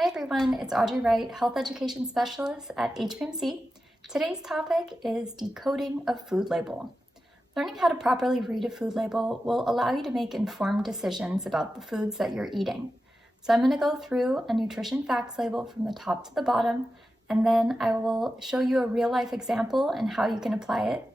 Hi everyone, it's Audrey Wright, Health Education Specialist at HPMC. Today's topic is decoding a food label. Learning how to properly read a food label will allow you to make informed decisions about the foods that you're eating. So I'm going to go through a nutrition facts label from the top to the bottom, and then I will show you a real-life example and how you can apply it.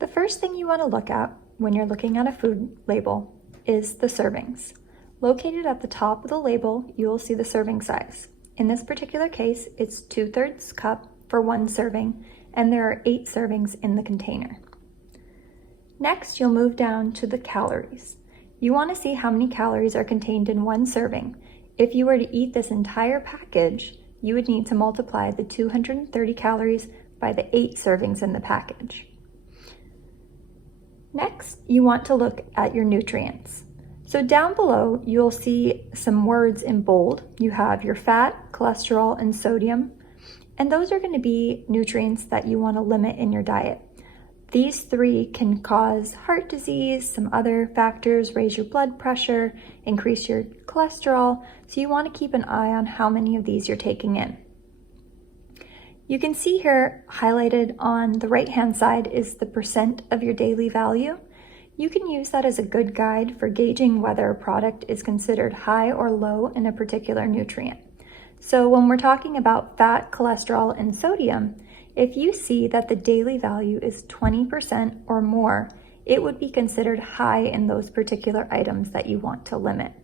The first thing you want to look at when you're looking at a food label is the servings. Located at the top of the label, you will see the serving size. In this particular case, it's 2/3 cup for one serving, and there are 8 servings in the container. Next, you'll move down to the calories. You want to see how many calories are contained in one serving. If you were to eat this entire package, you would need to multiply the 230 calories by the 8 servings in the package. Next, you want to look at your nutrients. So down below, you'll see some words in bold. You have your fat, cholesterol, and sodium, and those are going to be nutrients that you want to limit in your diet. These 3 can cause heart disease, some other factors, raise your blood pressure, increase your cholesterol, so you want to keep an eye on how many of these you're taking in. You can see here highlighted on the right-hand side is the percent of your daily value. You can use that as a good guide for gauging whether a product is considered high or low in a particular nutrient. So when we're talking about fat, cholesterol, and sodium, if you see that the daily value is 20% or more, it would be considered high in those particular items that you want to limit.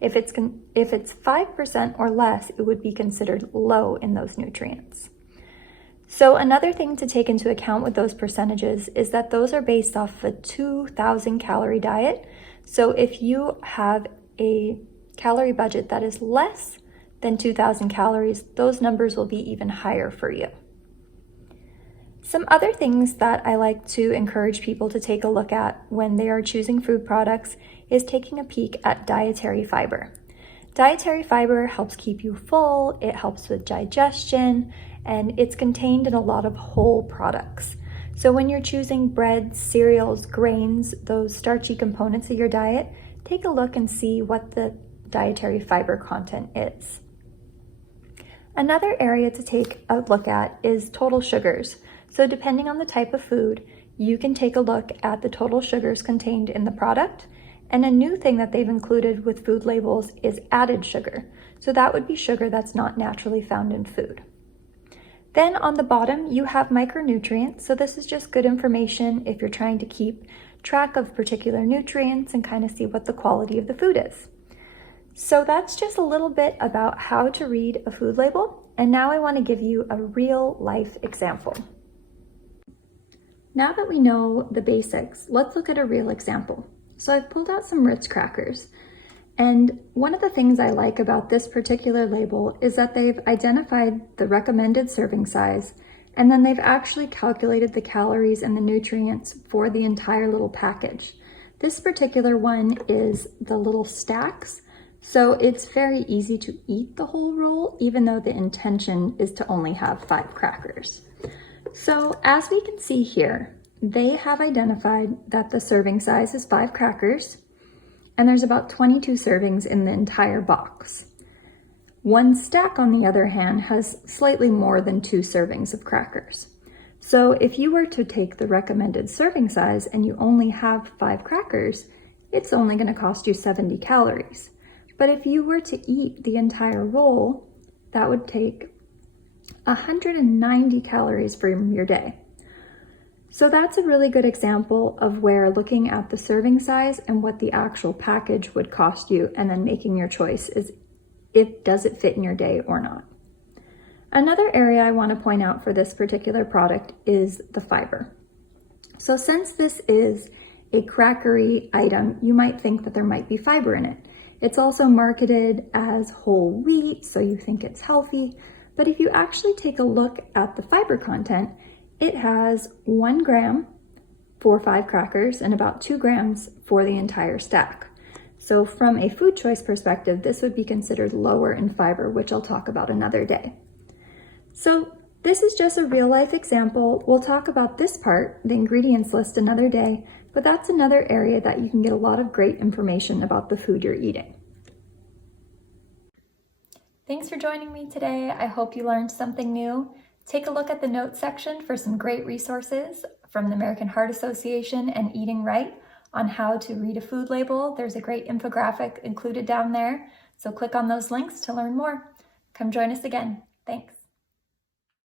If it's 5% or less, it would be considered low in those nutrients. So another thing to take into account with those percentages is that those are based off a 2,000 calorie diet. So if you have a calorie budget that is less than 2,000 calories, those numbers will be even higher for you. Some other things that I like to encourage people to take a look at when they are choosing food products is taking a peek at dietary fiber. Dietary fiber helps keep you full, it helps with digestion, and it's contained in a lot of whole products. So when you're choosing breads, cereals, grains, those starchy components of your diet, take a look and see what the dietary fiber content is. Another area to take a look at is total sugars. So depending on the type of food, you can take a look at the total sugars contained in the product. And a new thing that they've included with food labels is added sugar. So that would be sugar that's not naturally found in food. Then on the bottom, you have micronutrients. So this is just good information if you're trying to keep track of particular nutrients and kind of see what the quality of the food is. So that's just a little bit about how to read a food label. And now I want to give you a real life example. Now that we know the basics, let's look at a real example. So I've pulled out some Ritz crackers. And one of the things I like about this particular label is that they've identified the recommended serving size, and then they've actually calculated the calories and the nutrients for the entire little package. This particular one is the little stacks, so it's very easy to eat the whole roll, even though the intention is to only have 5 crackers. So as we can see here, they have identified that the serving size is 5 crackers, and there's about 22 servings in the entire box. One stack, on the other hand, has slightly more than 2 servings of crackers. So if you were to take the recommended serving size and you only have 5 crackers, it's only going to cost you 70 calories. But if you were to eat the entire roll, that would take 190 calories from your day. So that's a really good example of where looking at the serving size and what the actual package would cost you and then making your choice is does it fit in your day or not. Another area I want to point out for this particular product is the fiber. So since this is a crackery item, you might think that there might be fiber in it. It's also marketed as whole wheat, so you think it's healthy. But if you actually take a look at the fiber content, it has 1 gram for 5 crackers and about 2 grams for the entire stack. So from a food choice perspective, this would be considered lower in fiber, which I'll talk about another day. So this is just a real life example. We'll talk about this part, the ingredients list, another day, but that's another area that you can get a lot of great information about the food you're eating. Thanks for joining me today. I hope you learned something new. Take a look at the notes section for some great resources from the American Heart Association and Eating Right on how to read a food label. There's a great infographic included down there, so click on those links to learn more. Come join us again. Thanks.